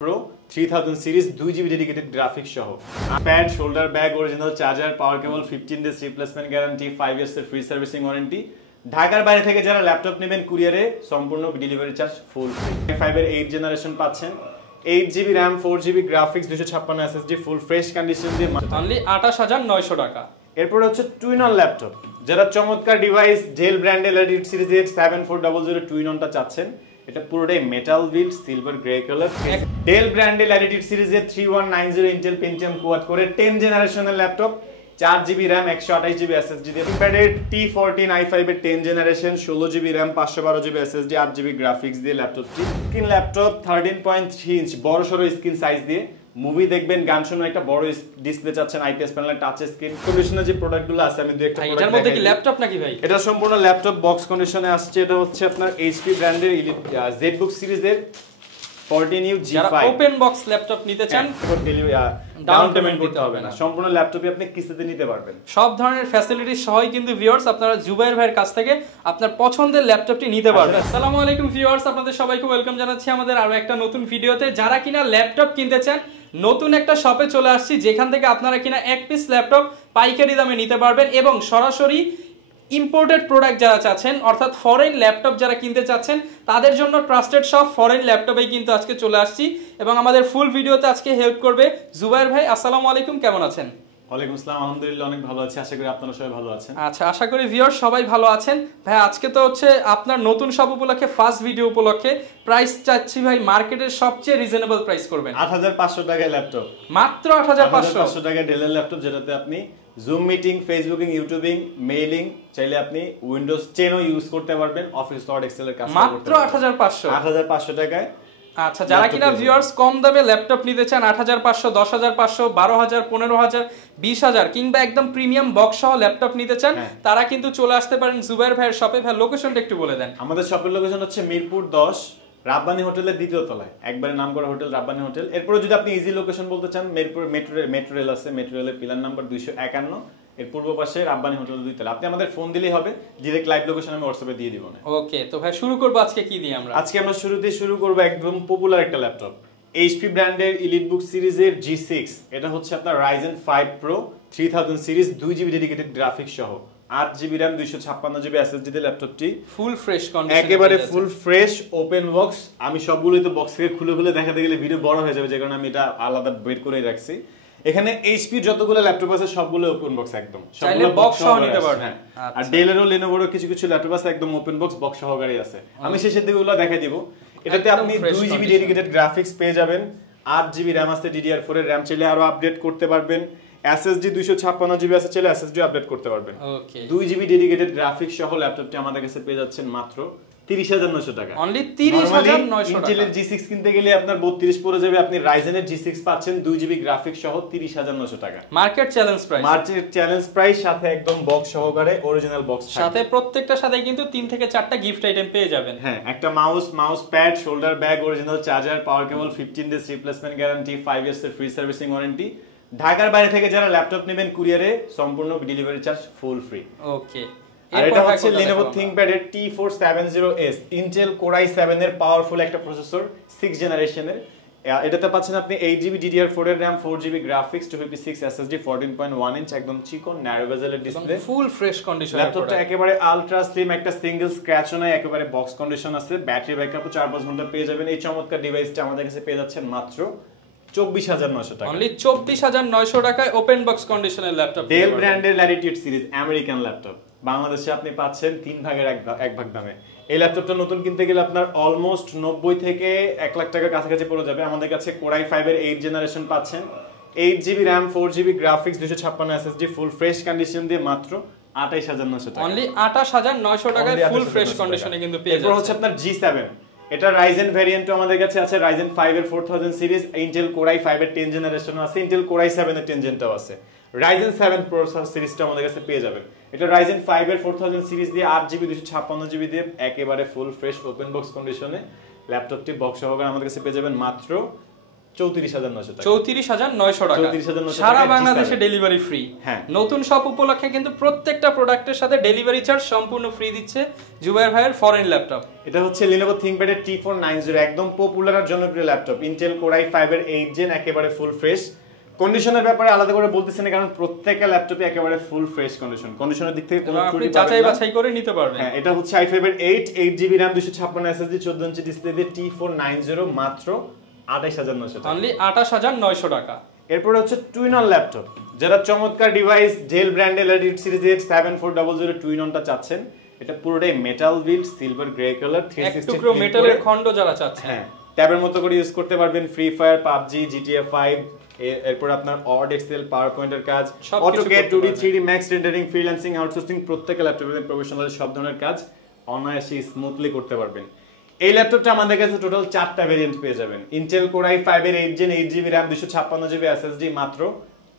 Pro 3000 series 2GB dedicated graphics সহ pad shoulder bag original charger power cable 15 days replacement guarantee 5 years free servicing warranty ঢাকার বাইরে থেকে যারা laptop নেবেন কুরিয়ারে সম্পূর্ণ ডেলিভারি চার্জ ফুল ফ্রি 5 এর 8 জেনারেশন পাচ্ছেন 8GB RAM 4GB graphics 256 SSD ফুল ফ্রেশ কন্ডিশন দিয়ে অনলি 28900 টাকা। এরপর হচ্ছে টুইন অন ল্যাপটপ যারা চমৎকার ডিভাইস ডেল ব্র্যান্ডের এলিট সিরিজের 7400 টুইন অনটা চাচ্ছেন এটা পুরোটাই metal build silver grey colour Dell ব্র্যান্ডের ল্যাটিটিউড সিরিজের 3190 ইন্টেল পেন্টিয়াম কোয়াড করে 10 জেনারেশনের laptop 4GB RAM 128GB SSD দিয়ে প্যাডের T14 i5 এর 10 generation 16GB RAM 512GB SSD 8GB graphics দিয়ে ল্যাপটপটি স্ক্রিন ল্যাপটপ 13.3 ইঞ্চ বড় সরো স্ক্রিন সাইজ দিয়ে মুভি দেখবেন গান শুনবেন একটা বড় ডিসপ্লে চাচ্ছেন আইপিএস প্যানেল টাচ স্ক্রিন কন্ডিশনে যে প্রোডাক্টগুলো আছে আমি দুই একটা প্রোডাক্ট এটার মধ্যে কি ল্যাপটপ নাকি ভাই এটা সম্পূর্ণ ল্যাপটপ বক্স কন্ডিশনে আসছে এটা হচ্ছে আপনার এইচপি ব্র্যান্ডের জেটবুক সিরিজের 14U G5 যারা ওপেন বক্স ল্যাপটপ নিতে চান ডাউন পেমেন্ট করতে হবে না সম্পূর্ণ ল্যাপটপই আপনি কিস্তিতে নিতে পারবেন সব ধরনের ফ্যাসিলিটি সহই কিন্তু ভিউয়ার্স আপনারা জুবাইর ভাইয়ের কাছ থেকে আপনার পছন্দের ল্যাপটপটি নিতে পারবেন। আসসালামু আলাইকুম ভিউয়ার্স, আপনাদের সবাইকে ওয়েলকাম জানাচ্ছি আমাদের আরো একটা নতুন ভিডিওতে। যারা কিনা ল্যাপটপ কিনতে চান নতুন একটা শপে চলে আসছি যেখান থেকে আপনারা কিনা এক পিস ল্যাপটপ পাইকারি দামে নিতে পারবেন এবং সরাসরি ইম্পোর্টেড প্রোডাক্ট যারা চাচ্ছেন অর্থাৎ ফরেন ল্যাপটপ যারা কিনতে চাচ্ছেন তাদের জন্য ট্রাস্টেড শপ ফরেন ল্যাপটপেই কিন্তু আজকে চলে আসছি এবং আমাদের ফুল ভিডিওতে আজকে হেল্প করবে জুবাইর ভাই। আসসালামু আলাইকুম, কেমন আছেন? ওয়ালাইকুম আসসালাম, আলহামদুলিল্লাহ অনেক ভালো আছি, আশা করি আপনারা সবাই ভালো আছেন। আচ্ছা, আশা করি ভিউয়ার্স সবাই ভালো আছেন। ভাই আজকে তো হচ্ছে আপনার নতুন শপ উপলক্ষে ফার্স্ট ভিডিও উপলক্ষে প্রাইস চাচ্ছি ভাই মার্কেটের সবচেয়ে রিজনেবল প্রাইস করবেন 8500 টাকায় ল্যাপটপ, মাত্র 8500 টাকায় ডেলের ল্যাপটপ যেটাতে আপনি zoom meeting Facebooking YouTubing mailing চাইলে আপনি উইন্ডোজ 10ও ইউজ করতে পারবেন, অফিস ওয়ার্ড এক্সেল এর কাজ করতে মাত্র 8500 টাকায়। আচ্ছা, যারা কিনা ভিউয়ার্স কম দামে ল্যাপটপ নিতে চান 8500 10500 12000 15000 20000 কিংবা একদম প্রিমিয়াম বক্স সহ ল্যাপটপ নিতে চান তারা কিন্তু চলে আসতে পারেন জুবাইর ভাইয়ের শপে। ভাই লোকেশনটা একটু বলে দেন। আমাদের শপের লোকেশন হচ্ছে মিরপুর 10 রাব্বানি হোটেলের দ্বিতীয় তলায়, একবারে নাম করা হোটেল রাব্বানি হোটেল। এরপরে যদি আপনি ইজি লোকেশন বলতে চান মিরপুর মেট্রো রেল আছে, মেট্রো রেলের পিলার নাম্বার 251 এর পূর্ব পাশে রাব্বানি হোটেলের দুই তলা। আপনি আমাদের ফোন দিলেই হবে, ডাইরেক্ট লাইভ লোকেশন আমি হোয়াটসঅ্যাপে দিয়ে দিব না। ওকে, তো ভাই শুরু করব আজকে কি দিয়ে আমরা? আজকে আমরা শুরু করব একদম পপুলার একটা ল্যাপটপ এইচপি ব্র্যান্ডের এলিটবুক সিরিজের G6। এটা হচ্ছে আপনার Ryzen 5 Pro 3000 series 2GB dedicated graphics সহ 8GB RAM 256GB SSD তে ল্যাপটপটি ফুল ফ্রেশ কন্ডিশন, একেবারে ফুল ফ্রেশ ওপেন বক্স। আমি সবগুলোই তো বক্স থেকে খুলে দেখাতে গেলে ভিডিও বড় হয়ে যাবে, যে কারণে আমি এটা আলাদা বের করে রাখছি। এখানে এইচপি যতগুলো ল্যাপটপ আছে সবগুলো ওপেন বক্স, একদম সবগুলো বক্স সহ নিতে পারবেন। আর ডেলেরও লেনোভোরও কিছু ল্যাপটপ আছে একদম ওপেন বক্স সহকারে আছে। আমি শেষের দিকে ওগুলো দেখাই দিব। এটাতে আপনি 2GB ডেডিকেটেড গ্রাফিক্স পেয়ে যাবেন, 8GB RAM আছে, DDR4 এর RAM চাইলে আরো আপডেট করতে পারবেন, SSD 256GB আছে চাইলে SSD আপডেট করতে পারবেন। ওকে, 2GB ডেডিকেটেড গ্রাফিক্স সহ ল্যাপটপটি আমাদের কাছে পেয়ে যাচ্ছেন মাত্র 30900 টাকা। অনলি 30900 টাকা। ইন্টেলের G6 কিনতে গেলে আপনার 32 পড়ে যাবে, আপনি রাইজেনের G6 পাচ্ছেন 2GB গ্রাফিক্স সহ 30900 টাকা। মার্কেট চ্যালেঞ্জ প্রাইস সাথে একদম বক্স সহকারে অরিজিনাল বক্স সাথে প্রত্যেকটার সাথে কিন্তু 3 থেকে 4টা গিফট আইটেম পেয়ে যাবেন। হ্যাঁ, একটা mouse pad shoulder bag original charger power cable 15 days replacement guarantee 5 years এর ফ্রি সার্ভিসিং ওয়ারেন্টি ঢাকার বাইরে থেকে যারা ল্যাপটপ নেবেন কুরিয়ারে সম্পূর্ণ delivery charge full free. Okay, আর এটা হচ্ছে Lenovo ThinkPad এর T470S Intel Core i7 এর পাওয়ারফুল একটা প্রসেসর 6 জেনারেশনের। এটাতে পাচ্ছেন আপনি 8GB DDR4 এর RAM 4GB graphics 256 SSD 14.1 inch একদম চিকন ন্যারো বেজেলের ডিসপ্লে, ফুল ফ্রেশ কন্ডিশন। ল্যাপটপটা একেবারে আলট্রা স্লিম, একটা সিঙ্গেল স্ক্র্যাচও নাই, একেবারে বক্স কন্ডিশন আছে, ব্যাটারি ব্যাকআপও 4-5 ঘন্টা পেয়ে যাবেন। এই চমৎকার ডিভাইসটা আমাদের কাছে পেয়ে যাচ্ছেন মাত্র 24900 টাকা। অনলি 24900 টাকায় ওপেন বক্স কন্ডিশনের ল্যাপটপ। ডেল ব্র্যান্ডের ল্যাটিটিউড সিরিজ আমেরিকান ল্যাপটপ বাংলাদেশে আপনি পাচ্ছেন 3 ভাগের 1 ভাগ দামে। এই ল্যাপটপটা নতুন কিনতে গেলে আপনার অলমোস্ট 90 থেকে 1 লাখ টাকার কাছাকাছি পড়ে যাবে। আমাদের কাছে Core i5 এর 8 জেনারেশন পাচ্ছেন, 8GB RAM 4GB graphics 256 SSD ফুল ফ্রেশ কন্ডিশন দিয়ে মাত্র 28900 টাকা। অনলি 28900 টাকায় ফুল ফ্রেশ কন্ডিশনে কিন্তু পেয়ে যাচ্ছেন। এরপর হচ্ছে আপনার G7, এটা Ryzen ভ্যারিয়েন্টও আমাদের কাছে আছে, Ryzen 5 এর 4000 সিরিজ, Intel Core i5 এর 10 জেনারেশনও আছে, Intel Core i7 এর 10 জেনটাও আছে। Ryzen 7 প্রসেসর সিরিজটা আমাদের কাছে পেয়ে যাবেন। এটা Ryzen 5 এর 4000 সিরিজ দিয়ে 8GB 256GB দিয়ে একেবারে ফুল ফ্রেশ ওপেন বক্স কন্ডিশনে ল্যাপটপটি বক্স সহকারে আমাদের কাছে পেয়ে যাবেন মাত্র 34,900 টাকা। 34,900 টাকা। 34,900 সারা বাংলাদেশে ডেলিভারি ফ্রি। হ্যাঁ, নতুন শপ উপলক্ষে কিন্তু প্রত্যেকটা প্রোডাক্টের সাথে ডেলিভারি চার্জ সম্পূর্ণ ফ্রি দিচ্ছে জুবায়ের ভাইয়ের ফরেন ল্যাপটপ। এটা হচ্ছে Lenovo ThinkPad এর T490, একদম পপুলার আর জনপ্রিয় ল্যাপটপ। Intel Core i5 এর 8 জেন, একেবারে ফুল ফ্রেশ। কন্ডিশনের ব্যাপারে আলাদা করে বলতেছি না, কারণ প্রত্যেকটা ল্যাপটপে একেবারে ফুল ফ্রেশ কন্ডিশনের দিক থেকে কোনো ত্রুটি পাবেন না, যাচাই বাছাই করে নিতে পারবেন। হ্যাঁ, এটা হচ্ছে i5 এর 8GB RAM 256 SSD 14 inch display দিয়ে T490, মাত্র 28,900 টাকা। অনলি 28,900 টাকা। এরপরে হচ্ছে টুইনন ল্যাপটপ, যারা চমৎকার ডিভাইস ডেল ব্র্যান্ডের এলিট সিরিজের 7400 টুইননটা চাচ্ছেন, এটা পুরোটাই metal build, silver grey colour, 360 টুকরো মেটালের খন্ড যারা চাচ্ছেন, হ্যাঁ, ট্যাবের মতো করে ইউজ করতে পারবেন। ফ্রি ফায়ার, পাবজি, জিটিএ 5, এরপর আপনার ওয়ার্ড, এক্সেল, পাওয়ার পয়েন্টের কাজ, AutoCAD, 2D 3D max rendering, freelancing, outsourcing, প্রত্যেকটা ল্যাপটপে প্রফেশনাল সব ধরনের কাজ অনায়াসে স্মুথলি করতে পারবেন। এই ল্যাপটপটা আমাদের কাছে টোটাল 4টা ভেরিয়েন্ট পেয়ে যাবেন। Intel Core i5 এর 8 gen, 8GB RAM 256GB SSD, মাত্র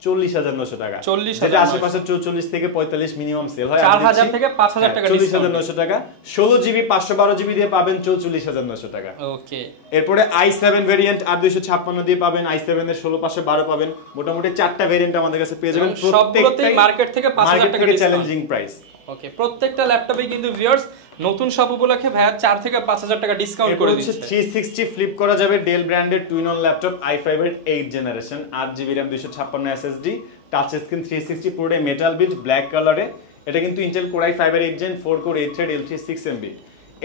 40,900 টাকা। যেটা আশেপাশে 44 থেকে 45 মিনিমাম সেল হয়, 4000 থেকে 5000 টাকা ডিসকাউন্ট। 40,900 টাকা। 16GB 512GB দিয়ে পাবেন 44,900 টাকা। ওকে। এরপরে i7 ভেরিয়েন্ট 8256 দিয়ে পাবেন, i7 এর 16512 পাবেন। মোটামুটি 4টা ভেরিয়েন্ট আমাদের কাছে পেয়ে যাবেন, সবগুলোতেই মার্কেট থেকে 5000 টাকা ডিসকাউন্ট, চ্যালেঞ্জিং প্রাইস। ওকে, প্রত্যেকটা ল্যাপটপে কিন্তু ভিউয়ার্স নতুন শপ উপলক্ষে ভাইয়া 4 থেকে 5000 টাকা ডিসকাউন্ট করে দিচ্ছে। 360 ফ্লিপ করা যাবে ডেল ব্র্যান্ডের টুইনন ল্যাপটপ, i5 এর 8 generation, 8GB RAM 256 SSD, touch screen, 360, পুরোটাই মেটাল বিল্ড, ব্ল্যাক কালারে। এটা কিন্তু Intel Core i5 এর 8 gen, 4 core 8 thread, L3 6MB।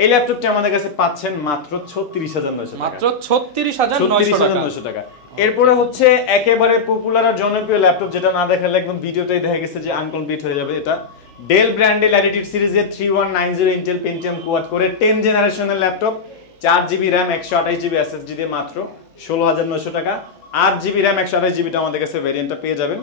এই ল্যাপটপটি আমাদের কাছে পাচ্ছেন মাত্র 36,900 টাকা। মাত্র 36,900 টাকা। এরপরে হচ্ছে একেবারে পপুলার আর জনপ্রিয় ল্যাপটপ, যেটা না দেখালে একদম ভিডিওটাই দেখা গেছে যে আনকমপ্লিট হয়ে যাবে। এটা ডেল ব্র্যান্ডের ল্যাটিটিউড সিরিজের 3190 ইন্টেল পেন্টিয়াম কোয়াড করে 10 জেনারেশনের laptop, 4GB RAM 128GB SSD দিয়ে মাত্র 16,900 টাকা। 8GB RAM 128GB টা আমাদের কাছে ভেরিয়েন্টটা পেয়ে যাবেন।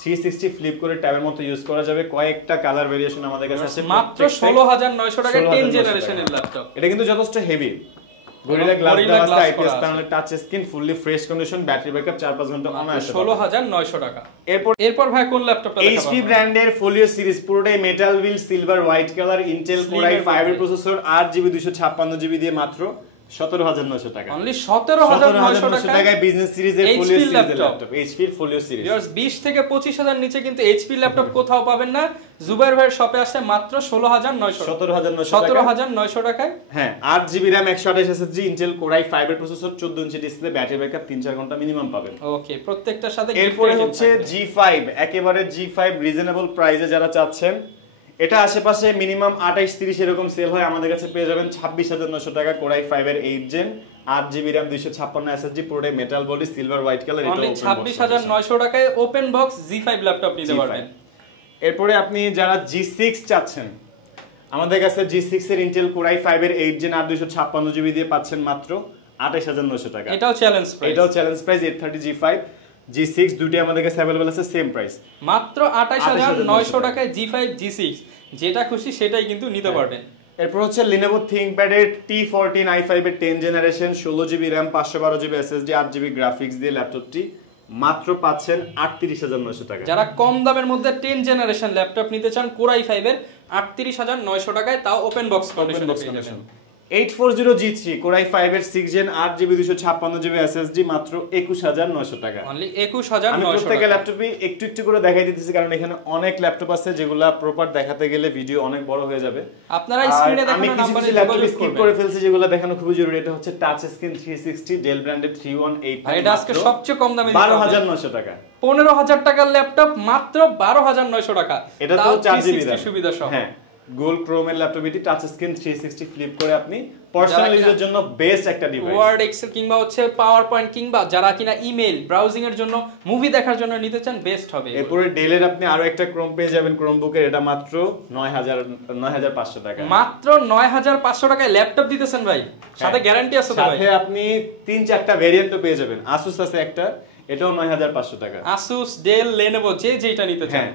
360 ফ্লিপ করে ট্যাবের মতো ইউজ করা যাবে, কয়েকটা কালার ভেরিয়েশন আমাদের কাছে আছে। মাত্র 16,900 টাকা 10 জেনারেশনের ল্যাপটপ। এটা কিন্তু যথেষ্ট হেভি, গরিলা গ্লাস দেওয়া আছে, IPS panel, touch screen, fully fresh condition, battery backup 4-5 ঘন্টা অনায়াসে। 16,900 টাকা। এরপর ভাই কোন ল্যাপটপটা দেখাবো? HP ব্র্যান্ডের ফোলিও সিরিজ, পুরোটাই metal build, silver white colour, Intel Core i5 এর প্রসেসর, 8GB 256GB দিয়ে মাত্র 17,900 টাকা। অনলি 17,900 টাকায় বিজনেস সিরিজের ফোলিও সিরিজের ল্যাপটপ, HP এর ফোলিও সিরিজ। ভিউয়ার্স 20 থেকে 25,000 নিচে কিন্তু HP ল্যাপটপ কোথাও পাবেন না। জুবায়ের ভাইয়ের শপে আসছে মাত্র 17,900 টাকায়। হ্যাঁ, 8GB RAM 128 SSD, Intel Core i5 এর processor, 14 inch display, battery backup 3-4 ঘন্টা মিনিমাম পাবেন। ওকে, প্রত্যেকটার সাথে এরপরে হচ্ছে G5, একেবারে G5 রিজনেবল প্রাইসে যারা চাচ্ছেন, এটা আশেপাশে মিনিমাম 28-30 এরকম সেল হয়, আমাদের কাছে পেয়ে যাবেন 26,900 টাকা। Core i5 এর 8 জেন, 8GB RAM 256 SSD, পুরোটাই metal body, silver white colour. এটা 26,900 টাকায় ওপেন বক্স G5 ল্যাপটপ নিতে পারবেন। এরপরে আপনি যারা G6 চাচ্ছেন, আমাদের কাছে G6 এর Intel Core i5 এর 8 জেন 8256GB দিয়ে পাচ্ছেন মাত্র 28,900 টাকা। এটাও চ্যালেঞ্জ প্রাইস। এটাও চ্যালেঞ্জ প্রাইস। 830 G5 G6 দুটোই আমাদের কাছে अवेलेबल আছে, সেম প্রাইস, মাত্র 28,900 টাকায় G5 G6, যেটা খুশি সেটাই কিন্তু নিতে পারবেন। এরপর হচ্ছে Lenovo ThinkPad এর T14 i5 এর 10 generation, 16GB RAM 512GB SSD, 8GB graphics দিয়ে ল্যাপটপটি মাত্র পাচ্ছেন 38,900 টাকা। যারা কম দামের মধ্যে 10 জেনারেশন ল্যাপটপ নিতে চান Core i5 এর 38,900 টাকায়, তাও ওপেন বক্স কন্ডিশনে পেয়ে যাবেন। 840G3 Core i5 এর 6 জেন, 8GB 256GB SSD, মাত্র 21,900 টাকা। অনলি 21,900 আমি প্রত্যেকটা ল্যাপটপই একটু একটু করে দেখাই দিতেছি, কারণ এখানে অনেক ল্যাপটপ আছে যেগুলা প্রপার দেখাতে গেলে ভিডিও অনেক বড় হয়ে যাবে। আপনারা স্ক্রিনে দেখানো নম্বরে ল্যাপটপ স্কিপ করে ফেলছি, যেগুলো দেখানো খুবই জরুরি। এটা হচ্ছে টাচ স্ক্রিন 360 ডেল ব্র্যান্ডের 3185, এটা আজকে সবচেয়ে কম দামে 12,900 টাকা। 15,000 টাকার ল্যাপটপ মাত্র 12,900 টাকা। এটা তো 4GB সুবিধা সহ। হ্যাঁ, গোল্ড ক্রোমের ল্যাপটপ, এটি টাচ স্ক্রিন 360 ফ্লিপ করে আপনি পার্সোনাল ইউজের জন্য বেস্ট একটা ডিভাইস। ওয়ার্ড, এক্সেল কিংবা হচ্ছে পাওয়ার পয়েন্ট, কিংবা যারা কিনা ইমেল ব্রাউজিং এর জন্য, মুভি দেখার জন্য নিতে চান, বেস্ট হবে। এরপরে ডেলের আপনি আরো একটা ক্রোম পেয়ে যাবেন, ক্রোমবুকের, এটা মাত্র 9,500 টাকা। মাত্র 9,500 টাকায় ল্যাপটপ দিতেছেন ভাই, সাথে গ্যারান্টি আছে তো ভাই। সাথে আপনি 3-4টা ভেরিয়েন্টও পেয়ে যাবেন। Asus আছে একটা, এটাও 9,500 টাকা। Asus, Dell, Lenovo যেটা নিতে চান।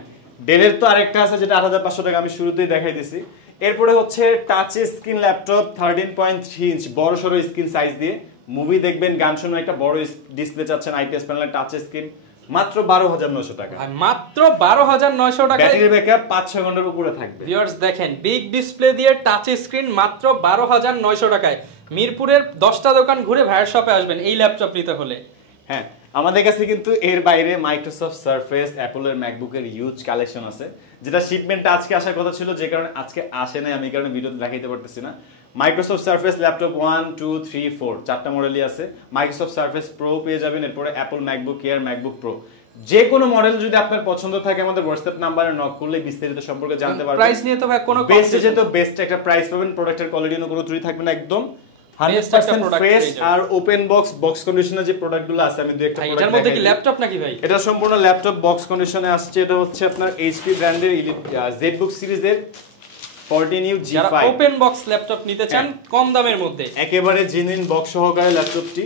ডেলের তো আরেকটা আছে যেটা 8,500 টাকা, আমি শুরুতেই দেখাই দিছি। এরপরে হচ্ছে টাচ স্ক্রিন ল্যাপটপ 13.3 ইঞ্চ বড় সরো স্ক্রিন সাইজ দিয়ে মুভি দেখবেন, গান শোনার একটা বড় ডিসপ্লে চাচ্ছেন, আইপিএস প্যানেলের টাচ স্ক্রিন, মাত্র 12,900 টাকা। মাত্র 12,900 টাকা। ব্যাটারি ব্যাকআপ 5-6 ঘন্টার উপরে থাকবে। ভিউয়ার্স দেখেন, বিগ ডিসপ্লে দিয়ে টাচ স্ক্রিন মাত্র 12,900 টাকায়। মিরপুরের 10টা দোকান ঘুরে ভাইয়ের শপে আসবেন এই ল্যাপটপ নিতে হলে। হ্যাঁ, আমাদের কাছে কিন্তু এর বাইরে মাইক্রোসফট সারফেস, অ্যাপলের ম্যাকবুকের হিউজ কালেকশন আছে, যেটা শিপমেন্টটা আজকে আসার কথা ছিল, যে কারণে আজকে আসে নাই, আমি এই কারণে ভিডিওতে দেখাইতে পারতেছি না। মাইক্রোসফট সারফেস ল্যাপটপ 1, 2, 3, 4 চারটা মডেলই আছে। মাইক্রোসফট সারফেস প্রো পেয়ে যাবেন, এরপরে Apple MacBook air, MacBook pro. যে কোনো মডেল যদি আপনার পছন্দ থাকে আমাদের হোয়াটসঅ্যাপ নাম্বারে নক করলে বিস্তারিত সম্পর্কে জানতে পারবেন। প্রাইস নিয়ে তো ভাই কোনো বেস্ট যেহেতু বেস্ট একটা প্রাইস পাবেন, প্রোডাক্টের কোয়ালিটি কোনো ত্রুটি থাকবে না, একদম 100% ফ্রেশ আর ওপেন বক্স কন্ডিশনের যে প্রোডাক্টগুলো আছে, আমি দুই একটা প্রোডাক্ট এটার মধ্যে কি ল্যাপটপ নাকি ভাই? এটা সম্পূর্ণ ল্যাপটপ বক্স কন্ডিশনে আসছে। এটা হচ্ছে আপনার এইচপি ব্র্যান্ডের জেটবুক সিরিজের 14U G5। যারা ওপেন বক্স ল্যাপটপ নিতে চান কম দামের মধ্যে, একেবারে জেনুইন বক্স সহকারে ল্যাপটপটি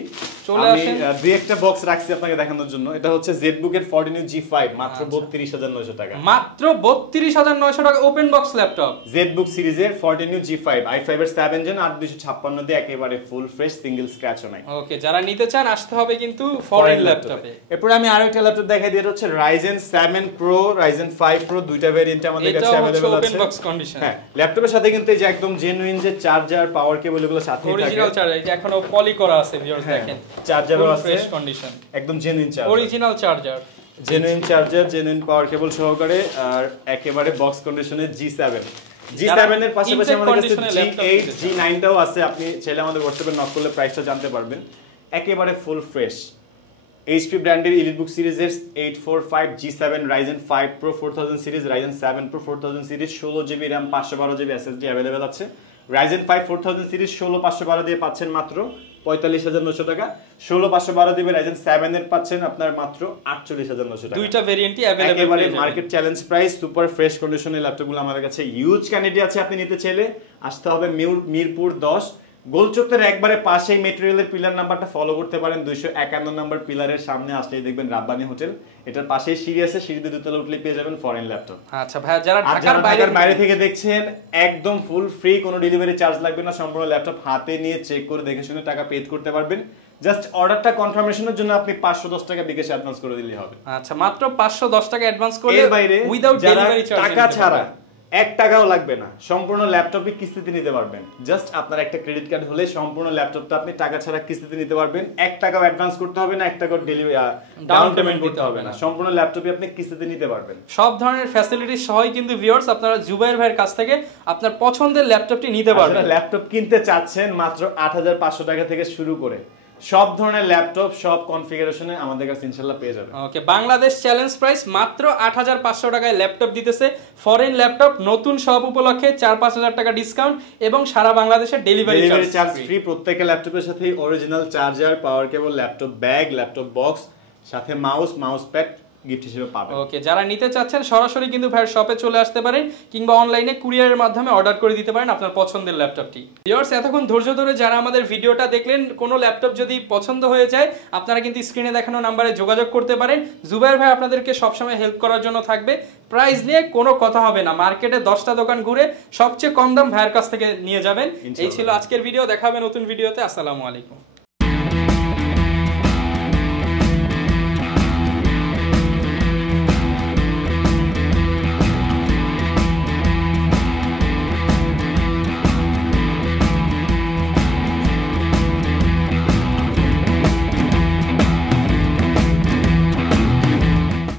চলে আসেন। দুই একটা বক্স রাখছি আপনাকে দেখানোর জন্য। এটা হচ্ছে জেটবুকের 14U G5 মাত্র 32900 টাকা। মাত্র 32900 টাকা ওপেন বক্স ল্যাপটপ। জেটবুক সিরিজের 14U G5 i5 এর 7 জেন 8256 দিয়ে একেবারে ফুল ফ্রেশ, সিঙ্গেল স্ক্র্যাচও নাই। ওকে, যারা নিতে চান আসতে হবে কিন্তু ফরেন ল্যাপটপে। এরপর আমি আরো একটা ল্যাপটপ দেখাই দিই, এটা হচ্ছে Ryzen 7 Pro, Ryzen 5 Pro, দুইটা ভেরিয়েন্ট আমাদের কাছে अवेलेबल আছে। Open box condition. হ্যাঁ, ল্যাপটপের সাথে কিন্তু এই যে একদম জেনুইন যে চার্জার, পাওয়ার কেবল এগুলো সাথে থাকে। অরিজিনাল চার্জার, এই যে এখনো পলি করা আছে ভিউয়ার্স দেখেন। চার্জারও আছে ফ্রেশ কন্ডিশন, একদম genuine charger, original charger, genuine charger, genuine power cable সহকারে, আর একেবারে বক্স কন্ডিশনে G7 এর পাশাপাশি আমাদের কাছে G8 G9 টাও আছে। আপনি চাইলে আমাদের হোয়াটসঅ্যাপে নক করলে প্রাইসটা জানতে পারবেন। একেবারে ফুল ফ্রেশ এইচপি ব্র্যান্ডের এলিটবুক সিরিজের 845 G7 Ryzen 5 Pro 4000 series, Ryzen 7 Pro 4000 series, 16GB RAM 512GB SSD available আছে। Ryzen 5 4000 সিরিজ 16512 দিয়ে পাচ্ছেন মাত্র 45900 টাকা। 16512 দিয়ে Ryzen 7 এর পাচ্ছেন আপনার মাত্র 48900 টাকা। দুইটা ভেরিয়েন্টই अवेलेबल। একেবারে market challenge price, super fresh কন্ডিশনের ল্যাপটপগুলো আমাদের কাছে হিউজ কোয়ান্টিটি আছে। আপনি নিতে চাইলে আসতে হবে মিরপুর 10 গোলচত্বরের একবারে পাশেই মেটেরিয়ালের পিলার নাম্বারটা ফলো করতে পারেন। 251 নাম্বার পিলারের সামনে আসলেই দেখবেন রাব্বানি হোটেল, এটার পাশেই সিঁড়ি আছে, সিঁড়িতে দুতলা উঠলেই পেয়ে যাবেন ফরেন ল্যাপটপ। আচ্ছা ভাই, যারা ঢাকার বাইরে থেকে দেখছেন একদম ফুল ফ্রি, কোনো ডেলিভারি চার্জ লাগবে না, সম্পূর্ণ ল্যাপটপ হাতে নিয়ে চেক করে দেখে শুনে টাকা পে করতে পারবেন। জাস্ট অর্ডারটা কনফার্মেশনের জন্য আপনি 510 টাকা বিকাশে অ্যাডভান্স করে দিলেই হবে। আচ্ছা, মাত্র 510 টাকা অ্যাডভান্স করলে এর বাইরে উইদাউট ডেলিভারি চার্জ টাকা ছাড়া 1 টাকাও লাগবে না, সম্পূর্ণ ল্যাপটপই কিস্তিতে নিতে পারবেন। জাস্ট আপনার একটা ক্রেডিট কার্ড হলে সম্পূর্ণ ল্যাপটপটা আপনি টাকা ছাড়া কিস্তিতে নিতে পারবেন। 1 টাকাও অ্যাডভান্স করতে হবে না, 1 টাকাও ডাউন পেমেন্ট করতে হবে না, সম্পূর্ণ ল্যাপটপই আপনি কিস্তিতে নিতে পারবেন। সব ধরনের ফ্যাসিলিটি সহই কিন্তু ভিউয়ার্স আপনারা জুবাইর ভাইয়ের কাছ থেকে আপনার পছন্দের ল্যাপটপটি নিতে পারবেন। ল্যাপটপ কিনতে চাচ্ছেন মাত্র 8500 টাকা থেকে শুরু করে সব ধরনের ল্যাপটপ সব কনফিগারেশনে আমাদের কাছে ইনশাআল্লাহ পেয়ে যাবেন। ওকে, বাংলাদেশ চ্যালেঞ্জ প্রাইস মাত্র 8500 টাকায় ল্যাপটপ দিতেছে। ফরেন ল্যাপটপ নতুন সব উপলক্ষে 4-5000 টাকা ডিসকাউন্ট এবং সারা বাংলাদেশে ডেলিভারি চার্জ ফ্রি। প্রত্যেকটা ল্যাপটপের সাথে অরিজিনাল চার্জার, পাওয়ার কেবল, ল্যাপটপ ব্যাগ, ল্যাপটপ বক্স, সাথে মাউস প্যাড গিফট হিসেবে পাবেন। ওকে, যারা নিতে চাচ্ছেন সরাসরি কিন্তু ভাইয়ের শপে চলে আসতে পারেন কিংবা অনলাইনে কুরিয়ারের মাধ্যমে অর্ডার করে দিতে পারেন আপনার পছন্দের ল্যাপটপটি। ভিউয়ার্স, এতক্ষণ ধৈর্য ধরে যারা আমাদের ভিডিওটা দেখলেন, কোনো ল্যাপটপ যদি পছন্দ হয়ে যায় আপনারা কিন্তু স্ক্রিনে দেখানো নম্বরে যোগাযোগ করতে পারেন। জুবাইর ভাই আপনাদেরকে সবসময় হেল্প করার জন্য থাকবে। প্রাইস নিয়ে কোনো কথা হবে না, মার্কেটে 10টা দোকান ঘুরে সবচেয়ে কম দাম ভাইয়ের কাছ থেকে নিয়ে যাবেন। এই ছিল আজকের ভিডিও, দেখা হবে নতুন ভিডিওতে। আসসালামু আলাইকুম।